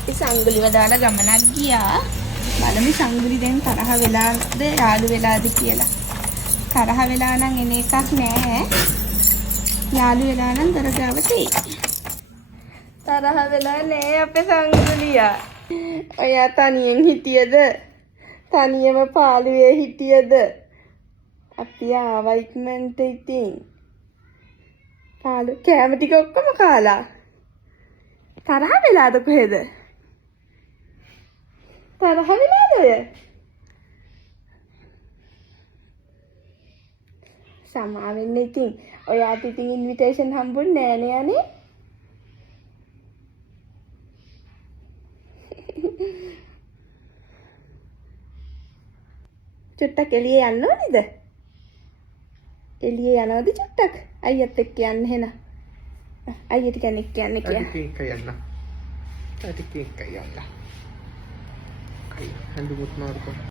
අපි සංගුලිව දාලා ගමනක් ගියා. බලමු සංගුලි දැන් තරහ වෙලාද යාළු වෙලාද කියලා. තරහ වෙලා නම් එන එකක් නෑ. යාළු වෙලා නම් දරගාවට එයි. තරහ වෙලා නෑ අපේ සංගුලියා. ඔයා තනියෙන් හිටියද? තනියම පාළුවේ හිටියද? අපි ආවා ඉක්මනට ඉතින්. පාළු කෑම ටික ඔක්කොම කාලා. තරහ වෙලාද කොහෙද? තරහ වෙලාද ඔය? සමාවෙන්න ඉතින්. ඔයාට ඉතින් ඉන්විටේෂන් හම්බුන්නේ නෑනේ අනේ. චුට්ටක් එළියේ යන්න ඕනේද? එළියේ යනවද චුට්ටක්? අයියත් එක්ක යන්න එහෙනම්. අයියට කෙනෙක් කියන්න කියලා. ටික යන්න. ටික යන්න. කයි හඳුමුත් මාරුකෝ.